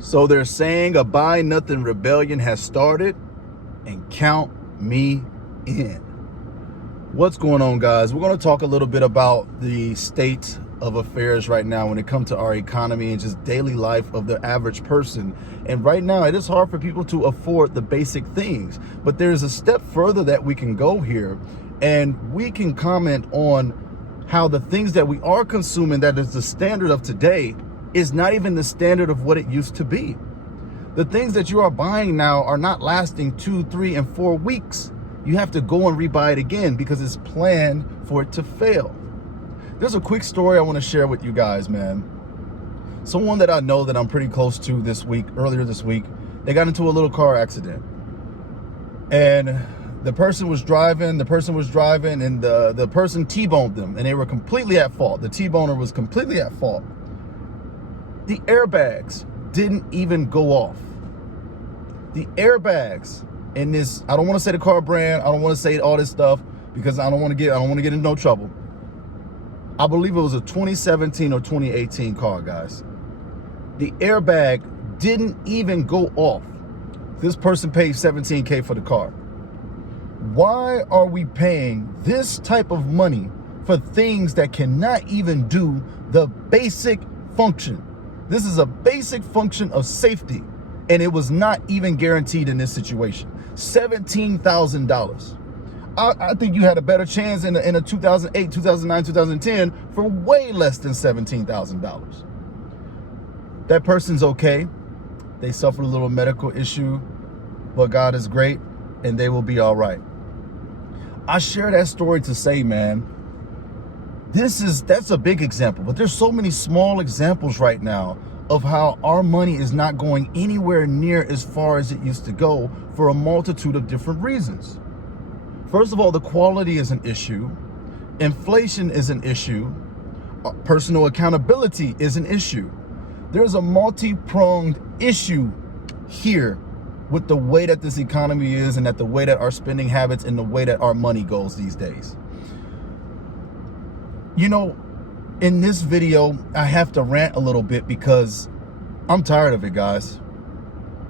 So they're saying a buy nothing rebellion has started, and count me in. What's going on, guys? We're going to talk a little bit about the state of affairs right now when it comes to our economy and just daily life of the average person. And right now it is hard for people to afford the basic things, but there's a step further that we can go here, and we can comment on how the things that we are consuming that is the standard of today is not even the standard of what it used to be. The things that you are buying now are not lasting 2, 3, and 4 weeks. You have to go and rebuy it again because it's planned for it to fail. There's a quick story I want to share with you guys, man. Someone that I know that I'm pretty close to earlier this week, they got into a little car accident. And the person was driving, and the person T-boned them, and they were completely at fault. The T-boner was completely at fault. The airbags didn't even go off. The airbags in this, I don't want to say the car brand, I don't want to say all this stuff because I don't want to get into no trouble. I believe it was a 2017 or 2018 car, guys. The airbag didn't even go off. This person paid $17K for the car. Why are we paying this type of money for things that cannot even do the basic function? This is a basic function of safety, and it was not even guaranteed in this situation. $17,000. I think you had a better chance in a 2008, 2009, 2010 for way less than $17,000. That person's okay. They suffered a little medical issue, but God is great, and they will be all right. I share that story to say, man, that's a big example, but there's so many small examples right now of how our money is not going anywhere near as far as it used to go for a multitude of different reasons. First of all, the quality is an issue. Inflation is an issue. Personal accountability is an issue. There's a multi-pronged issue here with the way that this economy is, and that the way that our spending habits and the way that our money goes these days. You know, in this video, I have to rant a little bit because I'm tired of it, guys.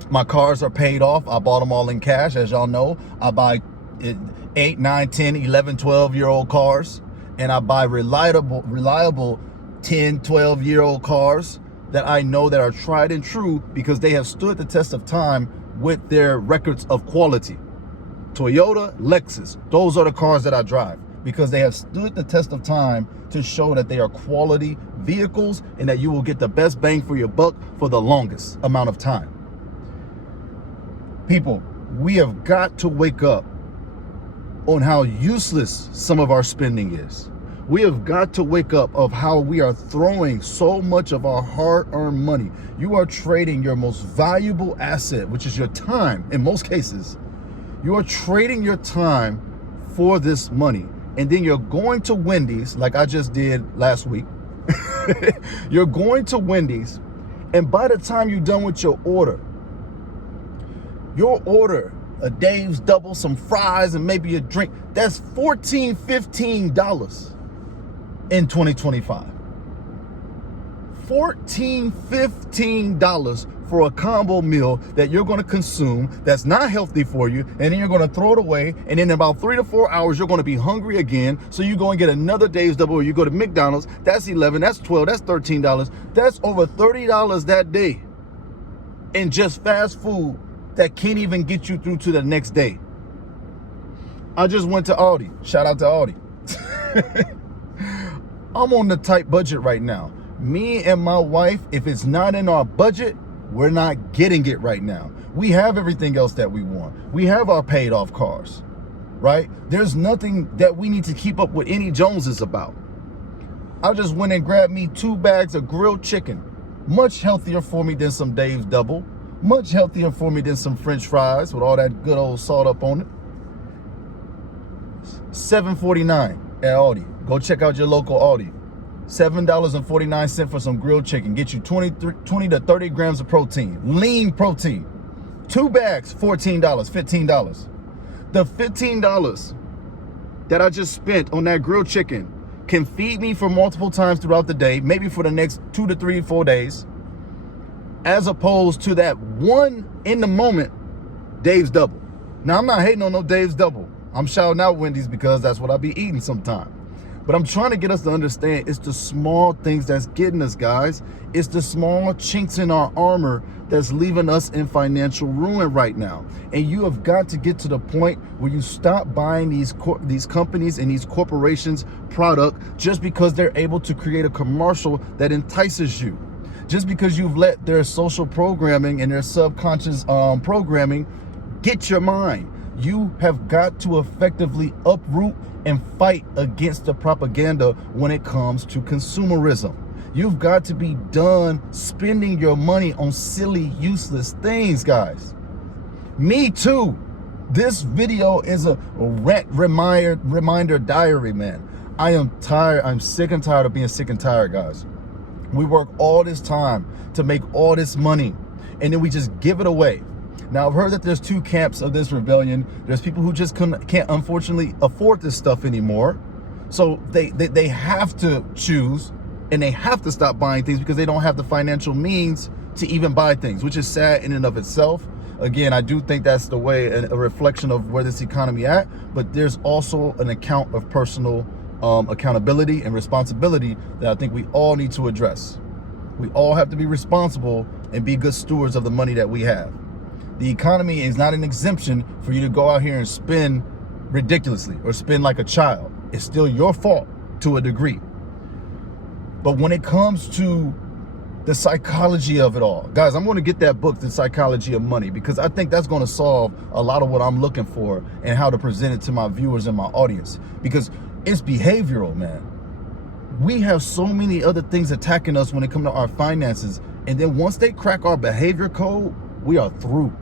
My cars are paid off. I bought them all in cash. As y'all know, I buy 8, 9, 10, 11, 12-year-old cars, and I buy reliable 10, 12-year-old cars that I know that are tried and true because they have stood the test of time with their records of quality. Toyota, Lexus, those are the cars that I drive because they have stood the test of time to show that they are quality vehicles and that you will get the best bang for your buck for the longest amount of time. People, we have got to wake up on how useless some of our spending is. We have got to wake up of how we are throwing so much of our hard-earned money. You are trading your most valuable asset, which is your time. In most cases, you are trading your time for this money. And then you're going to Wendy's, like I just did last week. You're going to Wendy's, and by the time you're done with your order, a Dave's double, some fries, and maybe a drink, that's $14, $15 in 2025. $14, $15 for a combo meal that you're going to consume that's not healthy for you, and then you're going to throw it away, and in about 3 to 4 hours you're going to be hungry again, so you go and get another Dave's double, or you go to McDonald's. That's $11, that's $12, that's $13. That's over $30 that day in just fast food that can't even get you through to the next day. I just went to Aldi. Shout out to Aldi. I'm on the tight budget right now. Me and my wife, if it's not in our budget, we're not getting it right now. We have everything else that we want. We have our paid off cars, right? There's nothing that we need to keep up with any Joneses about. I just went and grabbed me 2 bags of grilled chicken. Much healthier for me than some Dave's double. Much healthier for me than some French fries with all that good old salt up on it. $7.49 at Aldi. Go check out your local Aldi. $7.49 for some grilled chicken. Get you 20 to 30 grams of protein. Lean protein. 2 bags, $14, $15. The $15 that I just spent on that grilled chicken can feed me for multiple times throughout the day, maybe for the next 2 to 3, 4 days. as opposed to that one in the moment Dave's Double. Now, I'm not hating on no Dave's Double. I'm shouting out Wendy's because that's what I be eating sometime. But I'm trying to get us to understand it's the small things that's getting us, guys. It's the small chinks in our armor that's leaving us in financial ruin right now. And you have got to get to the point where you stop buying these companies and these corporations product just because they're able to create a commercial that entices you. Just because you've let their social programming and their subconscious programming get your mind. You have got to effectively uproot and fight against the propaganda when it comes to consumerism. You've got to be done spending your money on silly, useless things, guys. Me too. This video is a reminder diary, man. I am tired. I'm sick and tired of being sick and tired, guys. We work all this time to make all this money, and then we just give it away. Now, I've heard that there's two camps of this rebellion. There's people who just can't unfortunately afford this stuff anymore. So they have to choose, and they have to stop buying things because they don't have the financial means to even buy things, which is sad in and of itself. Again, I do think that's the way, a reflection of where this economy at, but there's also an account of personal accountability and responsibility that I think we all need to address. We all have to be responsible and be good stewards of the money that we have. The economy is not an exemption for you to go out here and spend ridiculously or spend like a child. It's still your fault to a degree. But when it comes to the psychology of it all, guys, I'm going to get that book, The Psychology of Money, because I think that's going to solve a lot of what I'm looking for and how to present it to my viewers and my audience, because it's behavioral, man. We have so many other things attacking us when it comes to our finances. And then once they crack our behavior code, we are through.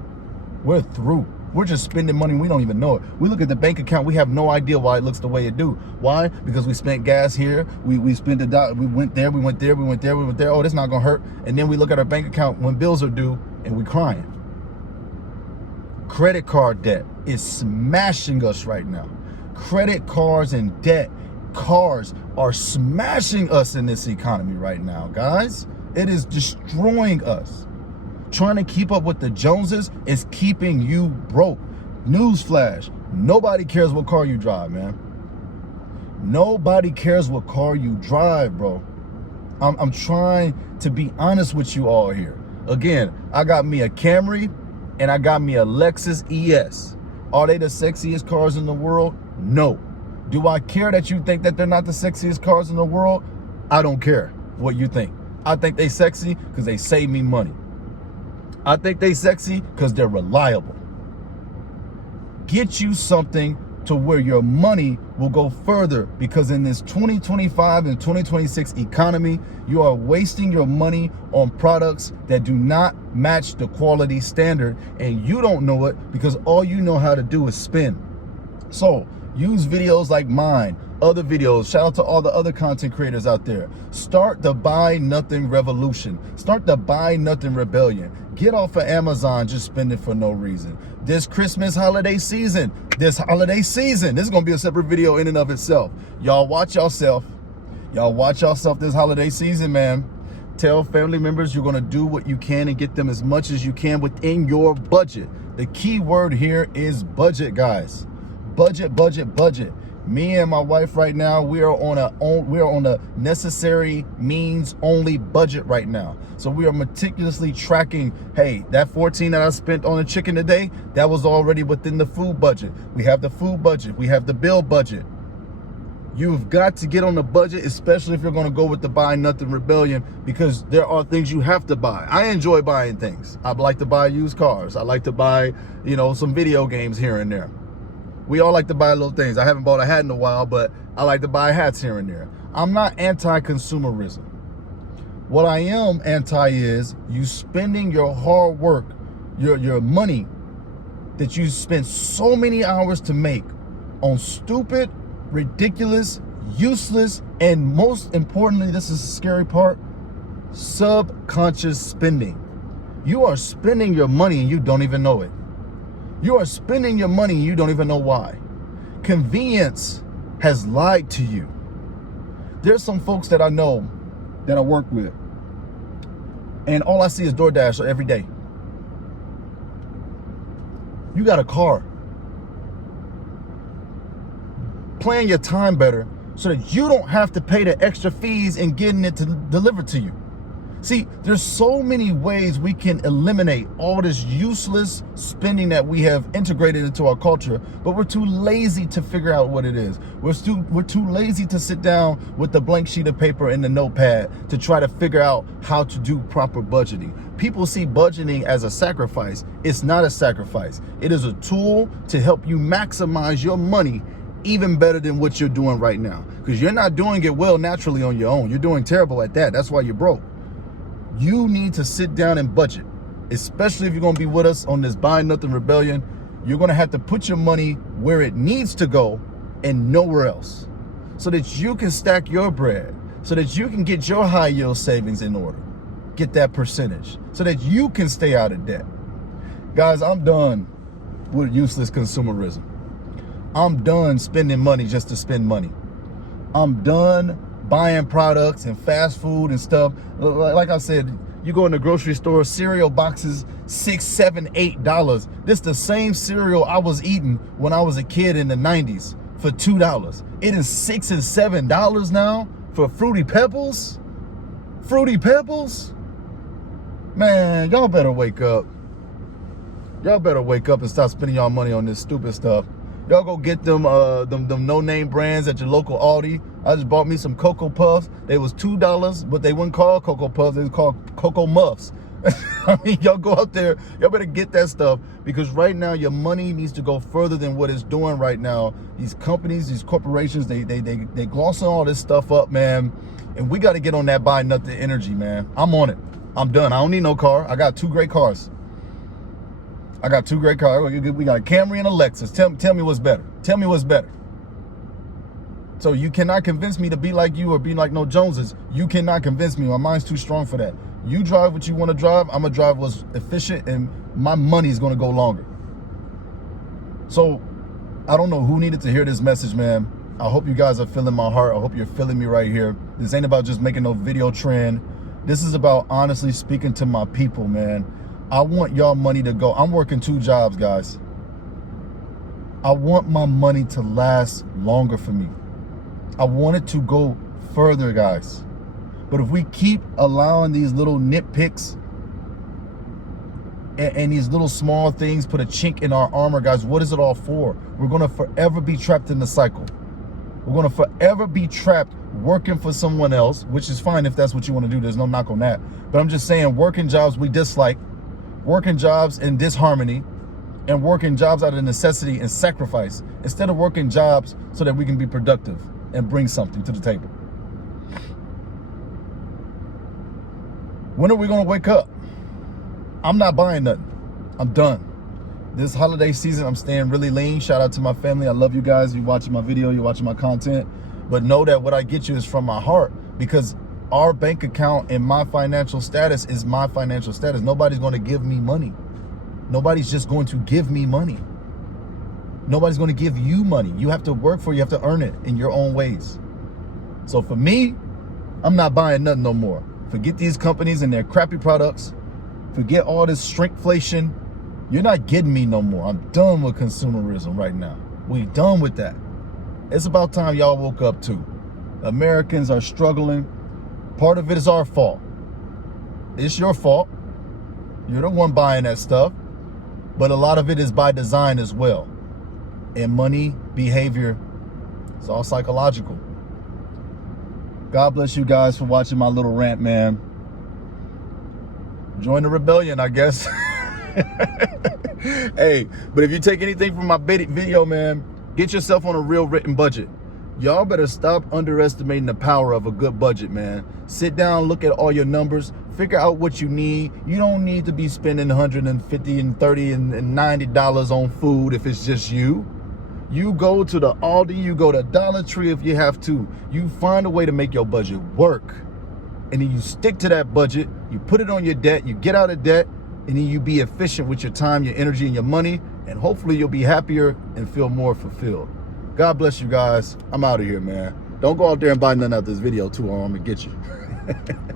We're through. We're just spending money. We don't even know it. We look at the bank account. We have no idea why it looks the way it do. Why? Because we spent gas here. We spent we went there. We went there. We went there. We went there. Oh, that's not going to hurt. And then we look at our bank account when bills are due and we crying. Credit card debt is smashing us right now. Credit cards and debt. Cars are smashing us in this economy right now, guys. It is destroying us. Trying to keep up with the Joneses is keeping you broke. Newsflash, nobody cares what car you drive, man. Nobody cares what car you drive, bro. I'm trying to be honest with you all here. Again, I got me a Camry and I got me a Lexus ES. Are they the sexiest cars in the world? No. Do I care that you think that they're not the sexiest cars in the world? I don't care what you think. I think they sexy because they save me money. I think they sexy because they're reliable. Get you something to where your money will go further, because in this 2025 and 2026 economy, you are wasting your money on products that do not match the quality standard, and you don't know it because all you know how to do is spend. So use videos like mine, other videos. Shout out to all the other content creators out there. Start the buy nothing revolution. Start the buy nothing rebellion. Get off of Amazon just spending for no reason. This Christmas holiday season, this is going to be a separate video in and of itself. Y'all watch yourself. Y'all watch yourself this holiday season, man. Tell family members you're going to do what you can and get them as much as you can within your budget. The key word here is budget, guys. Budget, budget, budget. Me and my wife right now, we are on a necessary means only budget right now. So we are meticulously tracking, hey, that $14 that I spent on the chicken today, that was already within the food budget. We have the food budget. We have the bill budget. You've got to get on the budget, especially if you're going to go with the buy nothing rebellion, because there are things you have to buy. I enjoy buying things. I like to buy used cars. I like to buy, some video games here and there. We all like to buy little things. I haven't bought a hat in a while, but I like to buy hats here and there. I'm not anti-consumerism. What I am anti is you spending your hard work, your money that you spent so many hours to make on stupid, ridiculous, useless, and most importantly, this is the scary part, subconscious spending. You are spending your money and you don't even know it. You are spending your money and you don't even know why. Convenience has lied to you. There's some folks that I know that I work with. and all I see is DoorDash every day. You got a car. Plan your time better so that you don't have to pay the extra fees in getting it delivered to you. See, there's so many ways we can eliminate all this useless spending that we have integrated into our culture, but we're too lazy to figure out what it is. We're too lazy to sit down with the blank sheet of paper and the notepad to try to figure out how to do proper budgeting. People see budgeting as a sacrifice. It's not a sacrifice. It is a tool to help you maximize your money even better than what you're doing right now, because you're not doing it well naturally on your own. You're doing terrible at that. That's why you're broke. You need to sit down and budget, especially if you're going to be with us on this Buy Nothing Rebellion. You're going to have to put your money where it needs to go and nowhere else, so that you can stack your bread, so that you can get your high yield savings in order, get that percentage, so that you can stay out of debt. Guys, I'm done with useless consumerism. I'm done spending money just to spend money. I'm done buying products and fast food and stuff. Like I said, you go in the grocery store, cereal boxes, $6, $7, $8. This the same cereal I was eating when I was a kid in the 90s for $2. It is $6 and $7 now for Fruity Pebbles. Fruity Pebbles? Man, y'all better wake up. Y'all better wake up and stop spending y'all money on this stupid stuff. Y'all go get them no-name brands at your local Aldi. I just bought me some Cocoa Puffs. They was $2, but they weren't called Cocoa Puffs. They was called Cocoa Muffs. I mean, y'all go out there. Y'all better get that stuff, because right now your money needs to go further than what it's doing right now. These companies, these corporations, they glossing all this stuff up, man. And we got to get on that buy nothing energy, man. I'm on it. I'm done. I don't need no car. I got 2 great cars. We got a Camry and a Lexus. Tell me what's better. Tell me what's better. So you cannot convince me to be like you or be like no Joneses. You cannot convince me. My mind's too strong for that. You drive what you want to drive. I'm going to drive what's efficient, and my money's going to go longer. So I don't know who needed to hear this message, man. I hope you guys are feeling my heart. I hope you're feeling me right here. This ain't about just making no video trend. This is about honestly speaking to my people, man. I want y'all money to go. I'm working 2 jobs, guys. I want my money to last longer for me. I want it to go further, guys. But if we keep allowing these little nitpicks and these little small things put a chink in our armor, guys, what is it all for? We're going to forever be trapped in the cycle. We're going to forever be trapped working for someone else, which is fine if that's what you want to do. There's no knock on that. But I'm just saying, working jobs we dislike, working jobs in disharmony, and working jobs out of necessity and sacrifice, instead of working jobs so that we can be productive and bring something to the table. When are we going to wake up? I'm not buying nothing. I'm done. This holiday season, I'm staying really lean. Shout out to my family. I love you guys. You're watching my video, you're watching my content. But know that what I get you is from my heart, because our bank account and my financial status is my financial status. Nobody's going to give me money. Nobody's just going to give me money. Nobody's going to give you money. You have to work for it. You have to earn it in your own ways. So for me, I'm not buying nothing no more. Forget these companies and their crappy products. Forget all this shrinkflation. You're not getting me no more. I'm done with consumerism right now. We done with that. It's about time y'all woke up too. Americans are struggling. Part of it is our fault. It's your fault. You're the one buying that stuff. But a lot of it is by design as well. And money, behavior, it's all psychological. God bless you guys for watching my little rant, man. Join the rebellion, I guess. Hey, but if you take anything from my video, man, get yourself on a real written budget. Y'all better stop underestimating the power of a good budget, man. Sit down, look at all your numbers, figure out what you need. You don't need to be spending $150 and $30 and $90 on food if it's just you. You go to the Aldi, you go to Dollar Tree if you have to. You find a way to make your budget work. And then you stick to that budget, you put it on your debt, you get out of debt, and then you be efficient with your time, your energy, and your money, and hopefully you'll be happier and feel more fulfilled. God bless you guys. I'm out of here, man. Don't go out there and buy nothing out of this video too, or I'm gonna get you.